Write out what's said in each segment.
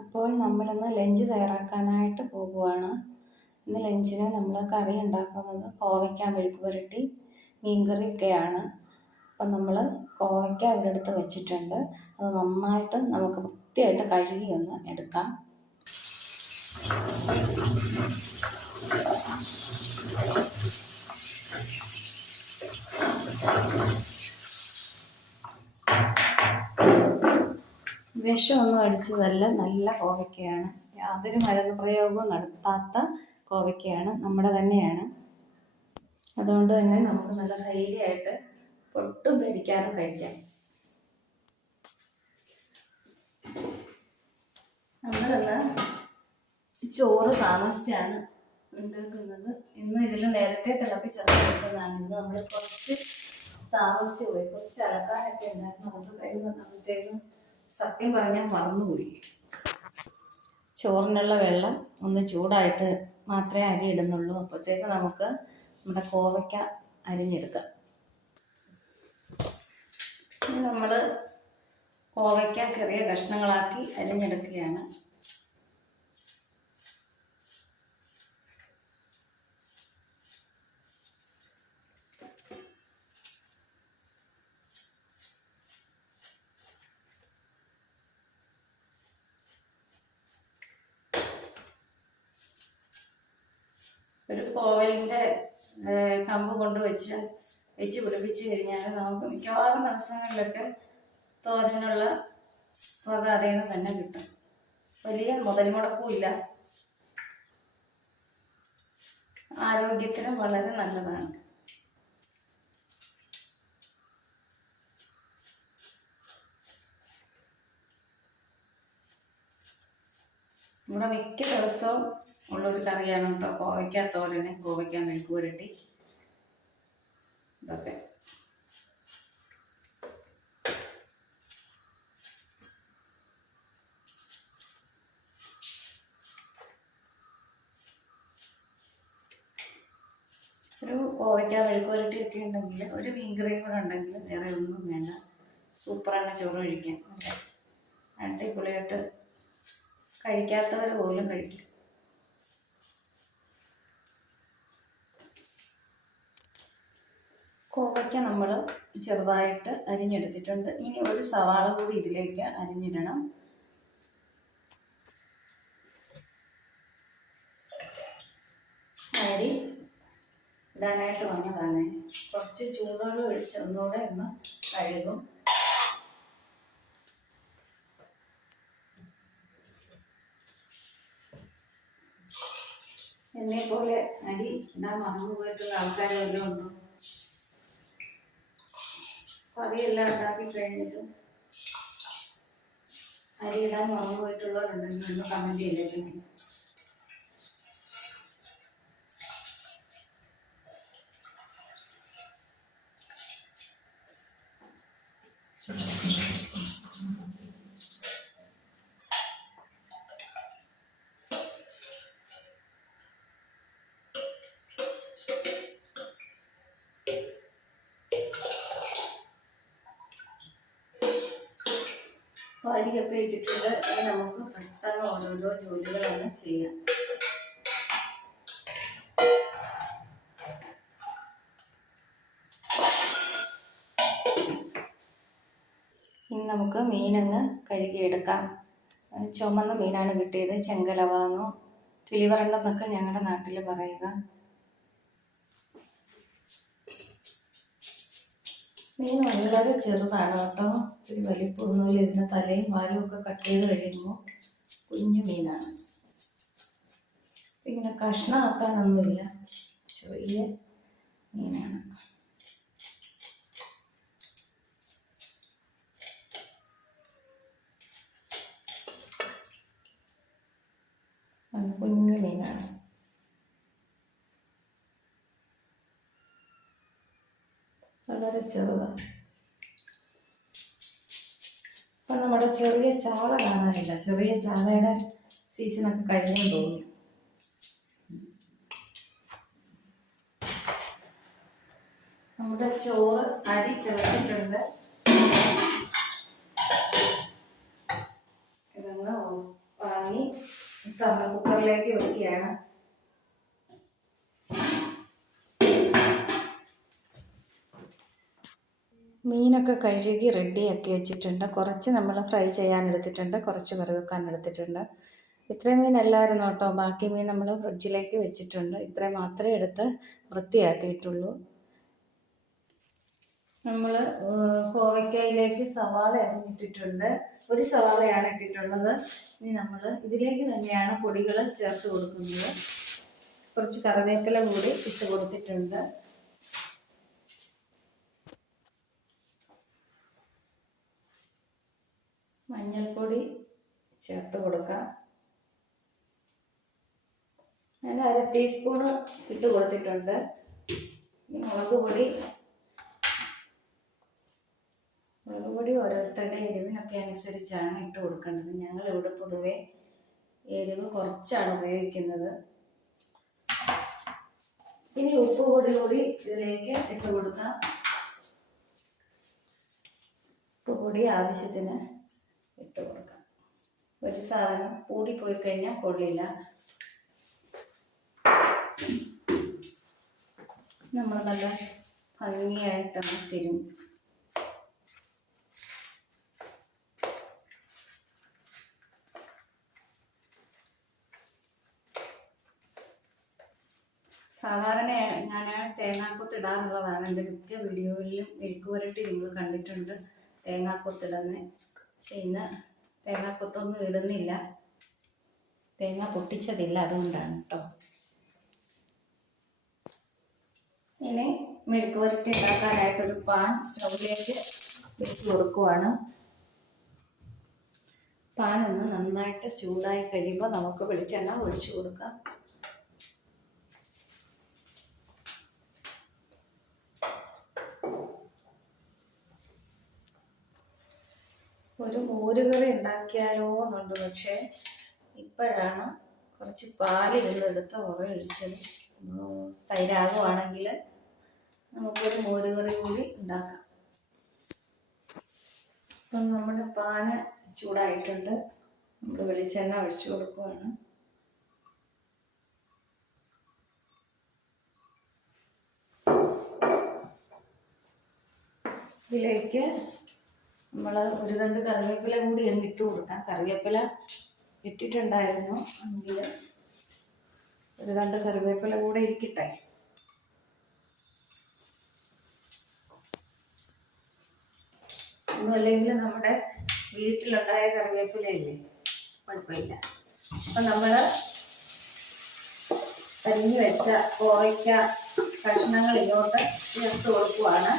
അപ്പോൾ നമ്മളിന്ന് ലഞ്ച് തയ്യാറാക്കാനായിട്ട് പോകുവാണ്. ഇന്ന് ലഞ്ചിന് നമ്മൾ കറി ഉണ്ടാക്കുന്നത് കോവയ്ക്ക മെഴുക്ക് പുരട്ടി മീൻകറിയൊക്കെയാണ്. അപ്പം നമ്മൾ കോവയ്ക്ക ഇവിടെ എടുത്ത് വെച്ചിട്ടുണ്ട്. അത് നന്നായിട്ട് നമുക്ക് വൃത്തിയായിട്ട് കഴുകി ഒന്ന് എടുക്കാം. വിഷമൊന്നും അടിച്ചതല്ല, നല്ല കോവയ്ക്കയാണ്. യാതൊരു മരുന്ന് പ്രയോഗവും നടത്താത്ത കോവയ്ക്കയാണ്, നമ്മുടെ തന്നെയാണ്. അതുകൊണ്ട് തന്നെ നമുക്ക് നല്ല ധൈര്യമായിട്ട് ഒട്ടും പേടിക്കാതെ കഴിക്കാം. നമ്മളിന്ന് ചോറ് താമസിച്ചാണ് ഉണ്ടാക്കുന്നത്. ഇന്ന് ഇതിൽ നേരത്തെ തിളപ്പിച്ചെടുക്കുന്നതാണ്. ഇന്ന് നമ്മൾ കുറച്ച് താമസിച്ച് പോയി. കുറച്ച് അലക്കാനൊക്കെ ഉണ്ടായിരുന്നു. അത് കഴിയുമ്പോഴത്തേക്കും സത്യം പറഞ്ഞാൽ മറന്നുപോയി. ചോറിനുള്ള വെള്ളം ഒന്ന് ചൂടായിട്ട് മാത്രമേ അരി ഇടുന്നുള്ളൂ. അപ്പോഴത്തേക്ക് നമുക്ക് നമ്മുടെ കോവയ്ക്ക അരിഞ്ഞെടുക്കാം. ഇനി നമ്മൾ കോവയ്ക്ക ചെറിയ കഷ്ണങ്ങളാക്കി അരിഞ്ഞെടുക്കുകയാണ്. ഒരു കോവലിൻ്റെ കമ്പ് കൊണ്ട് വെച്ച് പിടിപ്പിച്ച് കഴിഞ്ഞാൽ നമുക്ക് മിക്കവാറും ദിവസങ്ങളിലൊക്കെ തോരനുള്ള വക അതിൽ നിന്ന് തന്നെ കിട്ടും. വലിയ മുതൽ മുടക്കും ഇല്ല, ആരോഗ്യത്തിനും വളരെ നല്ലതാണ്. ഇവിടെ മിക്ക ദിവസവും ഉള്ളൊരു കറിയാണ് കേട്ടോ കോവയ്ക്ക തോരന്, കോവയ്ക്ക മെഴുക്ക് പുരട്ടി. ഇതൊക്കെ ഒരു കോവയ്ക്ക മെഴുക്ക് പുരട്ടി ഒക്കെ ഉണ്ടെങ്കിൽ, ഒരു മീൻകറിയും കൂടെ ഉണ്ടെങ്കിൽ വേറെ ഒന്നും വേണ്ട. സൂപ്പറാണ് ചോറ് കഴിക്കാൻ. അടിപൊളിയായിട്ട് കഴിക്കാത്തവർ പോലും കഴിക്കും. കോവയ്ക്ക നമ്മൾ ചെറുതായിട്ട് അരിഞ്ഞെടുത്തിട്ടുണ്ട്. ഇനി ഒരു സവാള കൂടി ഇതിലേക്ക് അരിഞ്ഞിടണം. അരി ഇടാനായിട്ട് വന്നതാണ്. കുറച്ച് ചൂടുവെള്ളം ഒഴിച്ച് ഒന്നുകൂടെ ഒന്ന് കഴുകും. എന്നെ പോലെ അരി ഇടാൻ മറന്നു പോയിട്ടുള്ള ആൾക്കാരെല്ലാം ഉണ്ടോ? കറിയെല്ലാം ഉണ്ടാക്കി കഴിഞ്ഞിട്ടും അരി ഇടാൻ മറന്നു പോയിട്ടുള്ളവരുണ്ടെങ്കിൽ ഒന്ന് കമന്റ് ചെയ്തേക്കണം. അരിയൊക്കെ ഇട്ടിട്ടുണ്ട്. ഇനി നമുക്ക് പെട്ടെന്ന് ഓരോരോ ജോലികളാണ് ചെയ്യാം. ഇനി നമുക്ക് മീനങ്ങ് കഴുകിയെടുക്കാം. ചുമന്ന മീനാണ് കിട്ടിയത്. ചെങ്കലവാന്നോ കിളിവരണ്ടെന്നൊക്കെ ഞങ്ങളുടെ നാട്ടിൽ പറയുക. മീൻ വളരെ ചെറുതാണ് കേട്ടോ, ഒരു വലിപ്പമൊന്നുമില്ല. ഇതിന് തലയും വാലും ഒക്കെ കട്ട് ചെയ്ത് കഴിയുമ്പോൾ കുഞ്ഞു മീനാണ്. ഇങ്ങനെ കഷ്ണമാക്കാനൊന്നുമില്ല, ചെറിയ മീനാണ്. കുഞ്ഞു മീനാണ്. വളരെ ചെറുതാണ്. അപ്പൊ നമ്മുടെ ചെറിയ ചാള കാണാനില്ല. ചെറിയ ചാളയുടെ സീസണൊക്കെ കഴിഞ്ഞു തോന്നി. നമ്മുടെ ചോറ് അരി തിളച്ചിട്ടുണ്ട്. ഇതൊന്ന് തെർമൽ കുക്കറിലേക്ക് വെക്കുകയാണ്. മീനൊക്കെ കഴുകി റെഡിയാക്കി വെച്ചിട്ടുണ്ട്. കുറച്ച് നമ്മൾ ഫ്രൈ ചെയ്യാൻ എടുത്തിട്ടുണ്ട്, കുറച്ച് കറി വെക്കാൻ എടുത്തിട്ടുണ്ട്. ഇത്രയും മീൻ അല്ലായിരുന്നു കേട്ടോ, ബാക്കി മീൻ നമ്മൾ ഫ്രിഡ്ജിലേക്ക് വെച്ചിട്ടുണ്ട്. ഇത്രയും മാത്രമേ എടുത്ത് വൃത്തിയാക്കിയിട്ടുള്ളൂ. നമ്മൾ കോവയ്ക്കയിലേക്ക് സവാള അരിഞ്ഞിട്ടിട്ടുണ്ട്. ഒരു സവാളയാണ് ഇട്ടിട്ടുള്ളത്. ഇനി നമ്മൾ ഇതിലേക്ക് തന്നെയാണ് പൊടികൾ ചേർത്ത് കൊടുക്കുന്നത്. കുറച്ച് കറിവേപ്പില കൂടി ഇട്ട് കൊടുത്തിട്ടുണ്ട്. മഞ്ഞൾപ്പൊടി ചേർത്ത് കൊടുക്കാം. ഞാൻ 1/2 ടീസ്പൂണ് ഇട്ട് കൊടുത്തിട്ടുണ്ട്. മുളക് പൊടി ഓരോരുത്തരുടെ എരിവിനൊക്കെ അനുസരിച്ചാണ് ഇട്ട് കൊടുക്കേണ്ടത്. ഞങ്ങളിവിടെ പൊതുവെ എരിവ് കുറച്ചാണ് ഉപയോഗിക്കുന്നത്. ഇനി ഉപ്പ് പൊടി കൂടി ഇതിലേക്ക് ഇട്ട് കൊടുക്കാം. ഉപ്പ് പൊടി ആവശ്യത്തിന് ഇട്ട് കൊടുക്കാം. ഒരു സാധനം കൂടിപ്പോയി കഴിഞ്ഞാൽ കൊള്ളില്ല. നമ്മൾ നല്ല ഭംഗിയായിട്ടൊന്ന് തിരും. സാധാരണ ഞാൻ തേങ്ങാക്കൊത്ത് ഇടാറുള്ളതാണ്. എൻ്റെ മിക്ക വീഡിയോയിലും മെഴുക്ക് പുരട്ടി നിങ്ങൾ കണ്ടിട്ടുണ്ട് തേങ്ങാക്കൊത്തിടുന്നത്. പക്ഷെ ഇന്ന് തേങ്ങാക്കൊത്തൊന്നും ഇടുന്നില്ല, തേങ്ങ പൊട്ടിച്ചതില്ല, അതുകൊണ്ടാണ് കേട്ടോ. ഇനി മെഴുക്ക് പുരട്ടി ഉണ്ടാക്കാനായിട്ടൊരു പാൻ സ്റ്റൗവിലേക്ക് വെച്ച് കൊടുക്കുവാണ്. പാൻ ഒന്ന് നന്നായിട്ട് ചൂടായി കഴിയുമ്പോൾ നമുക്ക് വെളിച്ചെണ്ണ ഒഴിച്ചു കൊടുക്കാം. ഒരു മോരുകറി ഉണ്ടാക്കിയാലോ എന്നുണ്ട്, പക്ഷേ ഇപ്പോഴാണ് കുറച്ച് പാലിരുന്നെടുത്ത് ഒഴിച്ചത്. തൈരാകുവാണെങ്കിൽ നമുക്കൊരു മോരുകറി കൂടി ഉണ്ടാക്കാം. അപ്പം നമ്മുടെ പാന് ചൂടായിട്ടുണ്ട്. നമ്മൾ വെളിച്ചെണ്ണ ഒഴിച്ചു കൊടുക്കുവാണ്. ഇതിലേക്ക് നമ്മൾ ഒരു തണ്ട് കറിവേപ്പില കൂടി ഇട്ട് കൊടുക്കാം. കറിവേപ്പില ഇട്ടിട്ടുണ്ടായിരുന്നു, എങ്കിൽ ഒരു തണ്ട് കറിവേപ്പില കൂടെ ഇരിക്കട്ടെ. ഒന്നുമല്ലെങ്കിൽ നമ്മുടെ വീട്ടിലുണ്ടായ കറിവേപ്പിലയില്ലേ, കുഴപ്പമില്ല. അപ്പം നമ്മൾ അരിഞ്ഞു വെച്ച കോവയ്ക്ക കഷ്ണങ്ങൾ ഇങ്ങോട്ട് ചേർത്ത് കൊടുക്കുവാണ്.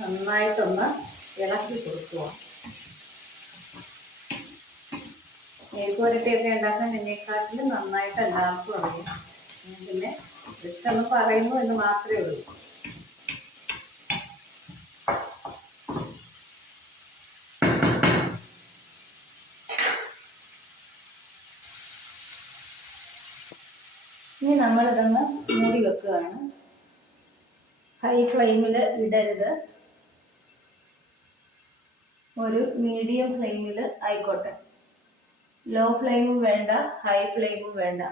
നന്നായിട്ടൊന്ന് ഇളക്കി കൊടുക്കുക. മെഴുക്ക് പുരട്ടിയൊക്കെ ഉണ്ടാക്കാൻ എന്നെക്കാട്ടിലും നന്നായിട്ട് എല്ലാവർക്കും അറിയാം. പിന്നെ ജസ്റ്റ് ഒന്ന് പറയുന്നു എന്ന് മാത്രമേ ഉള്ളൂ. ഇനി നമ്മളിതൊന്ന് മൂടി വെക്കുകയാണ്. ഹൈ ഫ്ലെയിമിൽ ഇടരുത്, ഒരു മീഡിയം ഫ്ലെയിമിൽ ആയിക്കോട്ടെ. ലോ ഫ്ലെയിമും വേണ്ട, ഹൈ ഫ്ലെയിമും വേണ്ട.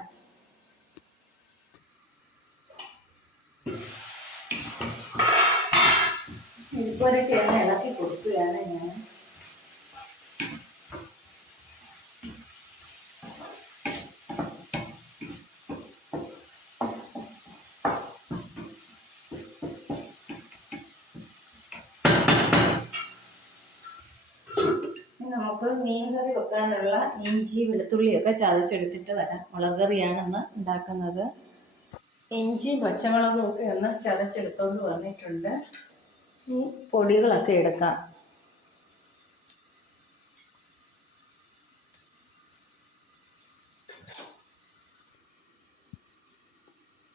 ഇതുപോലൊക്കെ എണ്ണ ഇളക്കി കൊടുക്കുകയാണ് ഞാൻ. നമുക്ക് മീൻ കറി വെക്കാനുള്ള ഇഞ്ചി വെളുത്തുള്ളിയൊക്കെ ചതച്ചെടുത്തിട്ട് വരാം. മുളക് കറിയാണെന്ന് ഉണ്ടാക്കുന്നത്. ഇഞ്ചി പച്ചമുളകും ഒക്കെ ഒന്ന് ചതച്ചെടുത്തോണ്ട് വന്നിട്ടുണ്ട്. ഈ പൊടികളൊക്കെ എടുക്കാം.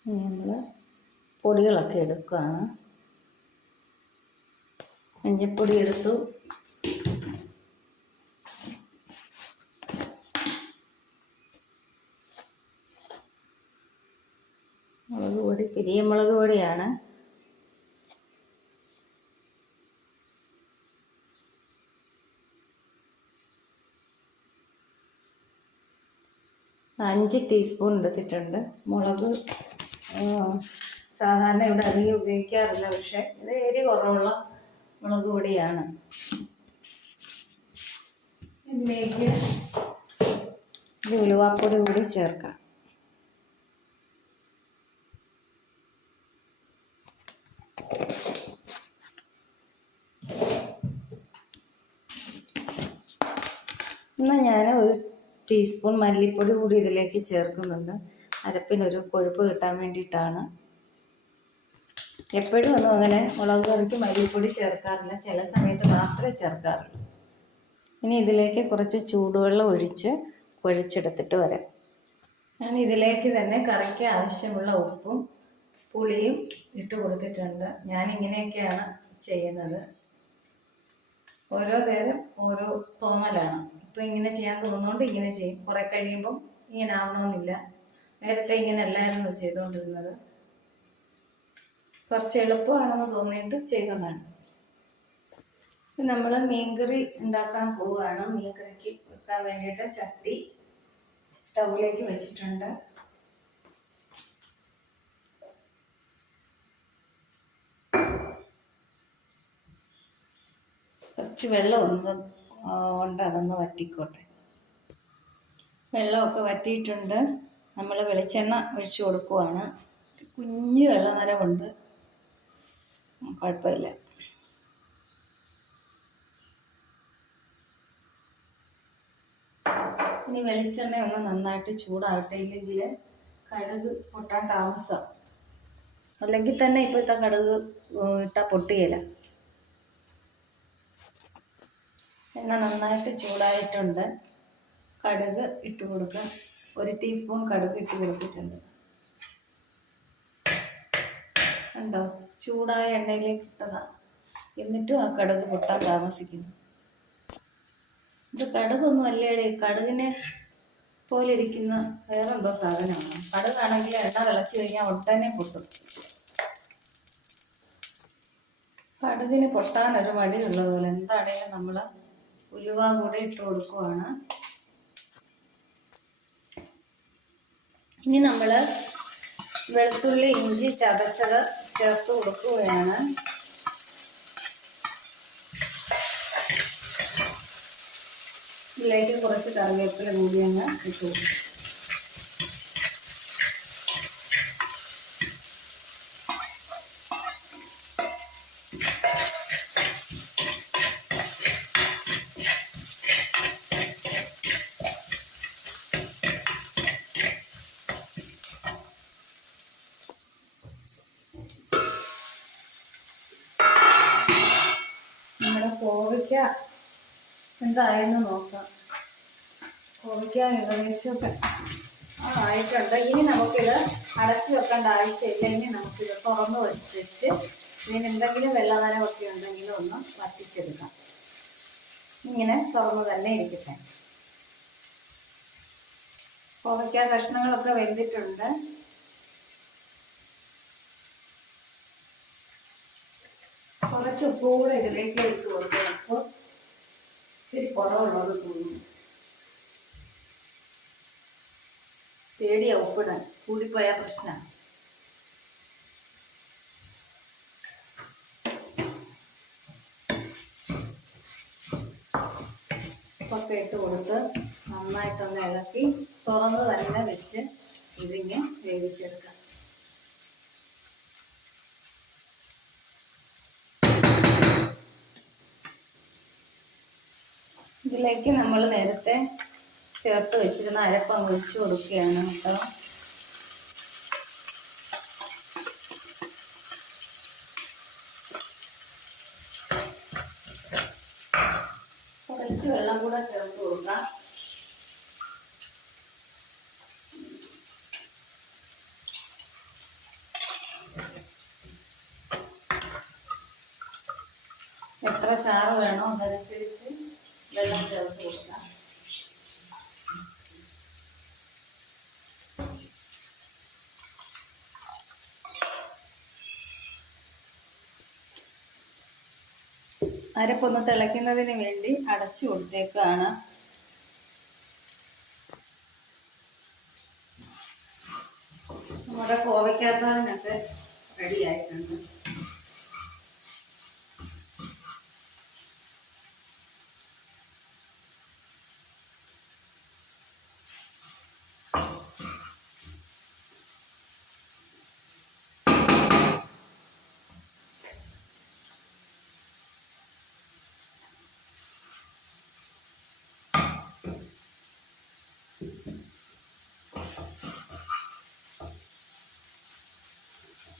നമ്മൾ പൊടികളൊക്കെ എടുക്കുകയാണ്. മഞ്ഞൾപ്പൊടി എടുത്തു, മുളക് പൊടി പിരിയമുളക് പൊടിയാണ്. അഞ്ച് ടീസ്പൂൺ എടുത്തിട്ടുണ്ട്. മുളക് സാധാരണ ഇവിടെ അധികം ഉപയോഗിക്കാറില്ല, പക്ഷെ ഇത് എരി കുറവുള്ള മുളക് പൊടിയാണ്. ഇതിലേക്ക് ഉലുവാപ്പൊടി കൂടി ചേർക്കാം. എന്നാൽ ഞാൻ ഒരു ടീസ്പൂൺ മല്ലിപ്പൊടി കൂടി ഇതിലേക്ക് ചേർക്കുന്നുണ്ട്. അരപ്പിനൊരു കൊഴുപ്പ് കിട്ടാൻ വേണ്ടിയിട്ടാണ്. എപ്പോഴും ഒന്നും അങ്ങനെ മുളക് കറിക്ക് മല്ലിപ്പൊടി ചേർക്കാറില്ല, ചില സമയത്ത് മാത്രമേ ചേർക്കാറുള്ളൂ. ഇനി ഇതിലേക്ക് കുറച്ച് ചൂടുവെള്ളം ഒഴിച്ച് കുഴച്ചെടുത്തിട്ട് വരാം. ഞാൻ ഇതിലേക്ക് തന്നെ കറിക്ക് ആവശ്യമുള്ള ഉപ്പും പുളിയും ഇട്ട് കൊടുത്തിട്ടുണ്ട്. ഞാനിങ്ങനെയൊക്കെയാണ് ചെയ്യുന്നത്. ഓരോ നേരം ഓരോ തോന്നലാണ്. ഇപ്പം ഇങ്ങനെ ചെയ്യാൻ തോന്നുന്നതുകൊണ്ട് ഇങ്ങനെ ചെയ്യും. കുറെ കഴിയുമ്പം ഇങ്ങനെ ആവണമെന്നില്ല. നേരത്തെ ഇങ്ങനെ അല്ലായിരുന്നു ചെയ്തുകൊണ്ടിരുന്നത്. കുറച്ച് എളുപ്പമാണെന്ന് തോന്നിയിട്ട് ചെയ്തതാണ്. നമ്മൾ മീൻകറി ഉണ്ടാക്കാൻ പോവുകയാണ്. മീൻകറിക്ക് വെക്കാൻ വേണ്ടിയിട്ട് ചട്ടി സ്റ്റൗവിലേക്ക് വെച്ചിട്ടുണ്ട്. കുറച്ച് വെള്ളം ഉണ്ട്, അതൊന്ന് വറ്റിക്കോട്ടെ. വെള്ളമൊക്കെ വറ്റിയിട്ടുണ്ട്. നമ്മൾ വെളിച്ചെണ്ണ ഒഴിച്ചു കൊടുക്കുവാണ്. കുഞ്ഞ് വെള്ളനനവുണ്ട്, കുഴപ്പമില്ല. ഇനി വെളിച്ചെണ്ണ ഒന്ന് നന്നായിട്ട് ചൂടാവട്ടെ, ഇല്ലെങ്കിൽ കടുക് പൊട്ടാൻ താമസം. അല്ലെങ്കിൽ തന്നെ ഇപ്പോഴത്തെ കടുക് ഇട്ടാൽ പൊട്ടിയില്ല. എണ്ണ നന്നായിട്ട് ചൂടായിട്ടുണ്ട്. കടുക് ഇട്ട് കൊടുക്കുക. 1 ടീസ്പൂൺ കടുക് ഇട്ട് കൊടുത്തിട്ടുണ്ട്. കണ്ടോ, ചൂടായ എണ്ണയിലേക്ക് ഇട്ടതാണ്. എന്നിട്ടും ആ കടുക് പൊട്ടാൻ താമസിക്കുന്നു. ഇത് കടുകൊന്നും അല്ലേടെ, കടുകിനെ പോലെ ഇരിക്കുന്ന വേറെന്തോ സാധനമാണ്. കടുകാണെങ്കിൽ എണ്ണ തിളച്ച് കഴിഞ്ഞാൽ ഒട്ടനെ പൊട്ടും. കടുകിന് പൊട്ടാനൊരു മടിയുള്ളത് പോലെ എന്താണെങ്കിലും നമ്മൾ ഉലുവ കൂടെ ഇട്ട് കൊടുക്കുവാണ്. ഇനി നമ്മൾ വെളുത്തുള്ളി ഇഞ്ചി ചതച്ചത് ചേർത്ത് കൊടുക്കുകയാണ്. ഇതിലേക്ക് കുറച്ച് കറിവേപ്പില കൂടി അങ്ങ് ഇട്ട് കൊടുക്കും. നമ്മുടെ കോവയ്ക്ക എന്തായെന്ന് നോക്കാം. കോവയ്ക്ക ഏകദേശമൊക്കെ ആയിട്ടുണ്ട്. ഇനി നമുക്കിത് അടച്ചു വെക്കേണ്ട ആവശ്യമില്ല. ഇനി നമുക്കിത് തുറന്ന് വെച്ച് ഇതിന് എന്തെങ്കിലും വെള്ളനനവൊക്കെ ഉണ്ടെങ്കിലും ഒന്ന് വറ്റിച്ചെടുക്കാം. ഇങ്ങനെ തുറന്ന് തന്നെ ഇരിക്കട്ടെ. കോവയ്ക്ക കഷ്ണങ്ങളൊക്കെ വെന്തിട്ടുണ്ട്. കുറച്ച് ഉപ്പ് കൂടെ ഇതിലേക്ക് ഇട്ട് കൊടുക്കാം. അപ്പോൾ ഇത്തിരി കുറവുള്ളത് തോന്നുന്നു. പേടിയാ ഉപ്പിടാൻ, കൂടിപ്പോയ പ്രശ്നമാണ്. ഉപ്പൊക്കെ ഇട്ട് കൊടുത്ത് നന്നായിട്ടൊന്ന് ഇളക്കി തുറന്ന് തന്നെ വെച്ച് ഇതിങ്ങനെ വേവിച്ചെടുക്കാം. ഇതിലേക്ക് നമ്മൾ നേരത്തെ ചേർത്ത് വെച്ചിരുന്ന അരപ്പം ഒഴിച്ചു കൊടുക്കുകയാണ് കേട്ടോ. കുറച്ച് വെള്ളം കൂടെ ചേർത്ത് കൊടുക്കാം. എത്ര ചാറ് വേണോ അതനുസരിച്ച് വെള്ളം ചേർത്ത് കൊടുക്കാം. അരപ്പൊന്ന് തിളയ്ക്കുന്നതിന് വേണ്ടി അടച്ചു കൊടുത്തേക്കാണ്. നമ്മുടെ കോവയ്ക്കാത്തോരനൊക്കെ റെഡി ആയിട്ടുണ്ട്.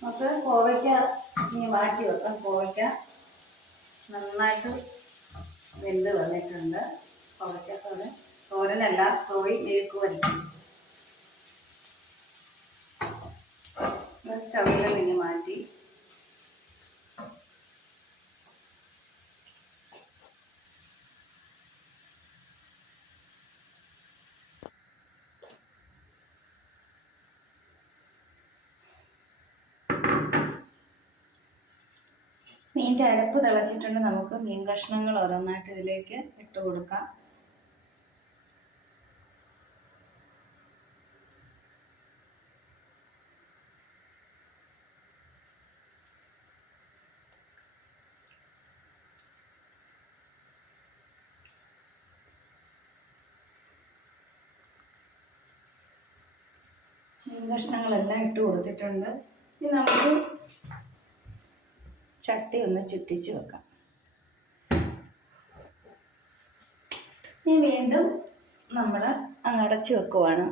നമുക്ക് കോവയ്ക്ക ഇനി മാറ്റി വെക്കാം. കോവയ്ക്ക നന്നായിട്ട് വെന്ത് വന്നിട്ടുണ്ട്. കോവയ്ക്ക തോരനല്ല, കോഴി മെഴുക്ക് വരട്ടി. സ്റ്റൗവിൽ നിന്ന് മാറ്റി മീൻ്റെ അരപ്പ് തിളച്ചിട്ടുണ്ട്. നമുക്ക് മീൻ കഷ്ണങ്ങൾ ഓരോന്നായിട്ട് ഇതിലേക്ക് ഇട്ട് കൊടുക്കാം. മീൻ കഷ്ണങ്ങളെല്ലാം ഇട്ട് കൊടുത്തിട്ടുണ്ട്. ഇനി നമുക്ക് ചട്ടി ഒന്ന് ചുറ്റിച്ച് വെക്കാം. ഇനി വീണ്ടും നമ്മൾ അങ്ങടച്ച് വെക്കുവാണ്.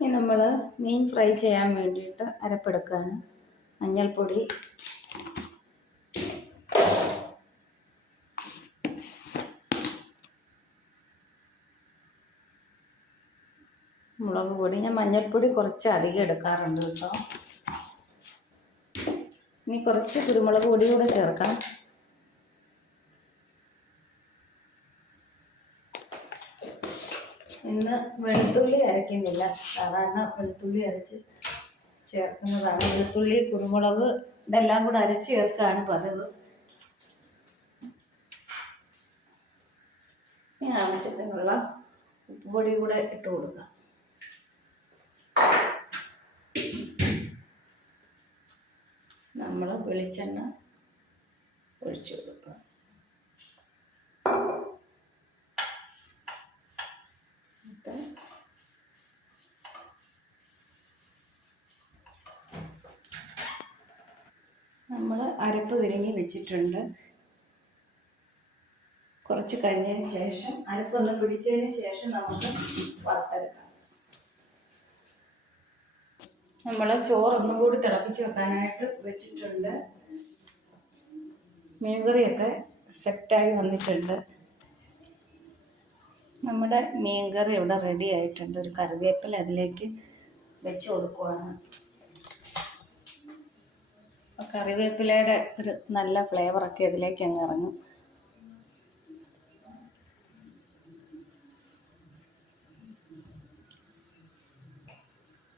ഇനി നമ്മൾ മീൻ ഫ്രൈ ചെയ്യാൻ വേണ്ടിയിട്ട് അരപ്പെടുക്കുകയാണ്. മഞ്ഞൾപ്പൊടി, മുളക് പൊടി. ഞാൻ മഞ്ഞൾപ്പൊടി കുറച്ച് അധികം എടുക്കാറുണ്ട് കേട്ടോ. ഇനി കുറച്ച് കുരുമുളക് പൊടി കൂടെ ചേർക്കാം. ഇന്ന് വെളുത്തുള്ളി അരയ്ക്കുന്നില്ല, സാധാരണ വെളുത്തുള്ളി അരച്ച് ചേർക്കുന്നതാണ്. വെളുത്തുള്ളി, കുരുമുളക് ഇതെല്ലാം കൂടെ അരച്ച് ചേർക്കുകയാണ് പതിവ്. ഇനി ആവശ്യത്തിനുള്ള ഉപ്പുപൊടി കൂടെ ഇട്ട് കൊടുക്കാം. നമ്മൾ വെളിച്ചെണ്ണ ഒഴിച്ചു കൊടുക്കുക. നമ്മൾ അരപ്പ് തിരിഞ്ഞ് വെച്ചിട്ടുണ്ട്. കുറച്ച് കഴിഞ്ഞതിന് ശേഷം അരപ്പൊന്ന് പിടിച്ചതിന് ശേഷം നമുക്ക് വറുത്തെടുക്കാം. നമ്മൾ ചോറൊന്നും കൂടി തിളപ്പിച്ച് വെക്കാനായിട്ട് വെച്ചിട്ടുണ്ട്. മീൻകറിയൊക്കെ സെറ്റായി വന്നിട്ടുണ്ട്. നമ്മുടെ മീൻകറി ഇവിടെ റെഡി ആയിട്ടുണ്ട്. ഒരു കറിവേപ്പില അതിലേക്ക് വെച്ച് കൊടുക്കുവാണ്. കറിവേപ്പിലയുടെ ഒരു നല്ല ഫ്ലേവറൊക്കെ അതിലേക്ക് അങ്ങ് ഇറങ്ങും.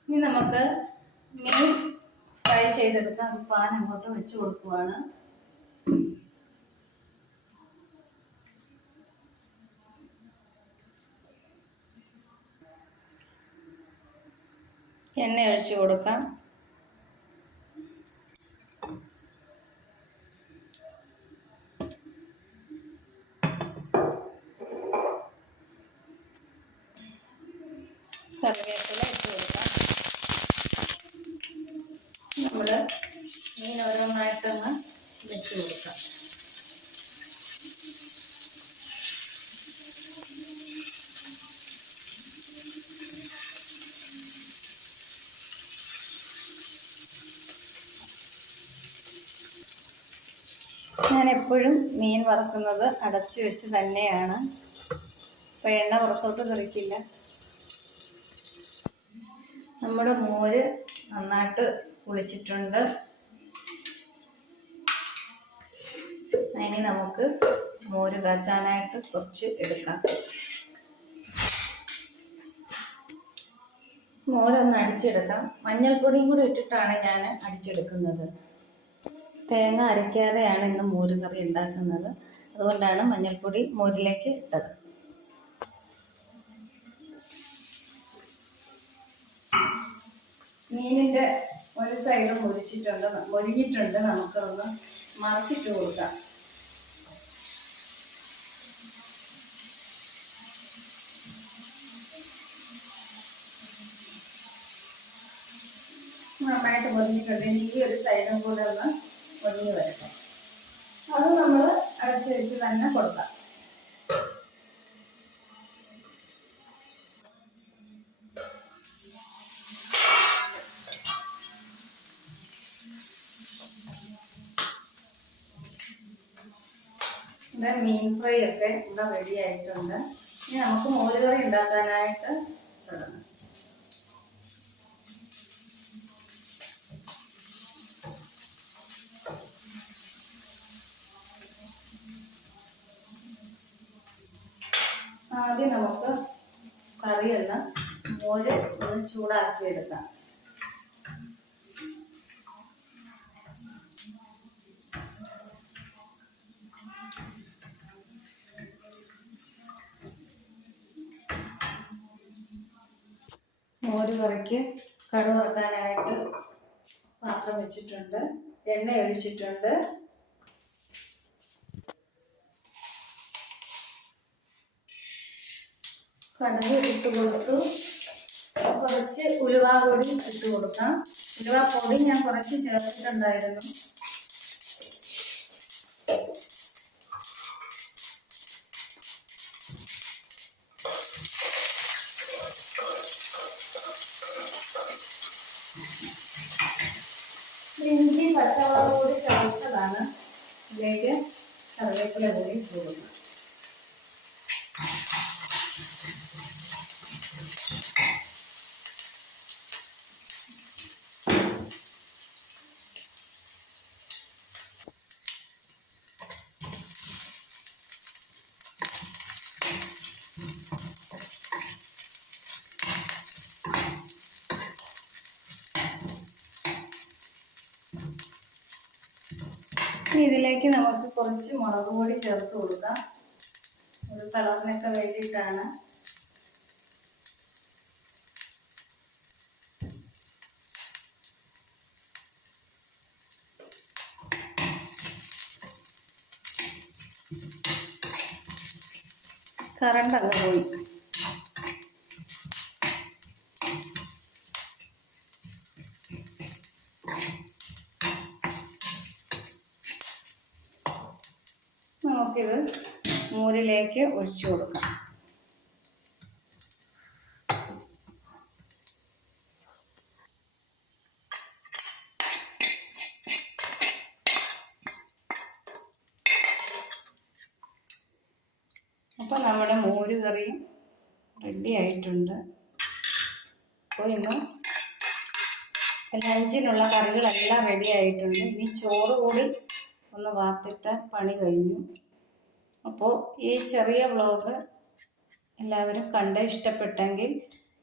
ഇനി നമുക്ക് മീൻ ഫ്രൈ ചെയ്തെടുക്കാം. പാൻ അങ്ങോട്ട് വെച്ച് കൊടുക്കുവാണ്. എണ്ണ ഒഴിച്ച് കൊടുക്കാം. കറിവേപ്പില ഇട്ട് കൊടുക്കാം. നമ്മൾ മീൻ ഓരോന്നായിട്ടൊന്ന് വെച്ച് കൊടുക്കാം. ഞാൻ എപ്പോഴും മീൻ വറുക്കുന്നത് അടച്ചു വെച്ച് തന്നെയാണ്. അപ്പോൾ എണ്ണ പുറത്തോട്ട് തെറിക്കില്ല. നമ്മുടെ മോര് നന്നായിട്ട് കുളിച്ചിട്ടുണ്ട്. ഇനി നമുക്ക് മോര് കാച്ചാനായിട്ട് കുറച്ച് എടുക്കാം. മോരൊന്ന് അടിച്ചെടുക്കാം. മഞ്ഞൾപ്പൊടിയും കൂടി ഇട്ടിട്ടാണ് ഞാൻ അടിച്ചെടുക്കുന്നത്. തേങ്ങ അരയ്ക്കാതെയാണ് ഇന്ന് മോരുകറി ഉണ്ടാക്കുന്നത്. അതുകൊണ്ടാണ് മഞ്ഞൾപ്പൊടി മോരിലേക്ക് ഇട്ടത്. മീനിൻ്റെ ഒരു സൈഡ് മൊരിഞ്ഞിട്ടുണ്ട്. നമുക്കൊന്ന് മറിച്ചിട്ട് കൊടുക്കാം. നന്നായിട്ട് മൊരിഞ്ഞിട്ടുണ്ട്. ഈ ഒരു സൈഡും കൂടെ ഒന്ന് മൊരിഞ്ഞ് വരട്ടെ. അത് നമ്മൾ അടച്ചു വെച്ച് തന്നെ കൊടുക്കാം. ഇവിടെ മീൻ ഫ്രൈ ഒക്കെ ഇവിടെ റെഡി ആയിട്ടുണ്ട്. ഇനി നമുക്ക് മോരുകറി ഉണ്ടാക്കാനായിട്ട് തുടങ്ങാം. ആദ്യം നമുക്ക് കറി മോര് ഒന്ന് ചൂടാക്കി എടുക്കാം. മോര് കറിക്ക് കടുക് വറുക്കാനായിട്ട് പാത്രം വെച്ചിട്ടുണ്ട്. എണ്ണ ഒഴിച്ചിട്ടുണ്ട്. കടുക് ഇട്ട് കൊടുത്തു. കുറച്ച് ഉലുവാപ്പൊടി ഇട്ട് കൊടുക്കാം. ഉലുവാപ്പൊടി ഞാൻ കുറച്ച് ചേർത്തിട്ടുണ്ടായിരുന്നു. ഇഞ്ചി പച്ചമുളക് കൂടി ചതച്ചതാണ്. ഇതിലേക്ക് കറിവേപ്പില കൂടി ഇട്ട് കൊടുക്കാം. ഇതിലേക്ക് നമുക്ക് കുറച്ച് മുളക് പൊടി ചേർത്ത് കൊടുക്കാം. ഒരു കളറിനൊക്കെ വേണ്ടിയിട്ടാണ്. കറണ്ട് അങ്ങ് പോയി. നമുക്കിത് മോരിലേക്ക് ഒഴിച്ചു കൊടുക്കാം. അപ്പോൾ നമ്മുടെ മോര് കറിയും റെഡി ആയിട്ടുണ്ട്. അപ്പോൾ ഇന്ന് ലഞ്ചിനുള്ള കറികളെല്ലാം റെഡി ആയിട്ടുണ്ട്. ഇനി ചോറ് കൂടി ഒന്ന് വാർത്തിട്ട് പണി കഴിഞ്ഞു. അപ്പോൾ ഈ ചെറിയ വ്ലോഗ് എല്ലാവരും കണ്ട് ഇഷ്ടപ്പെട്ടെങ്കിൽ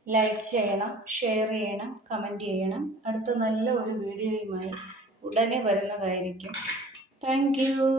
ലൈക്ക് ചെയ്യണം, ഷെയർ ചെയ്യണം, കമൻറ്റ് ചെയ്യണം. അടുത്ത നല്ല ഒരു വീഡിയോയുമായി ഉടനെ വരുന്നതായിരിക്കും. Thank you.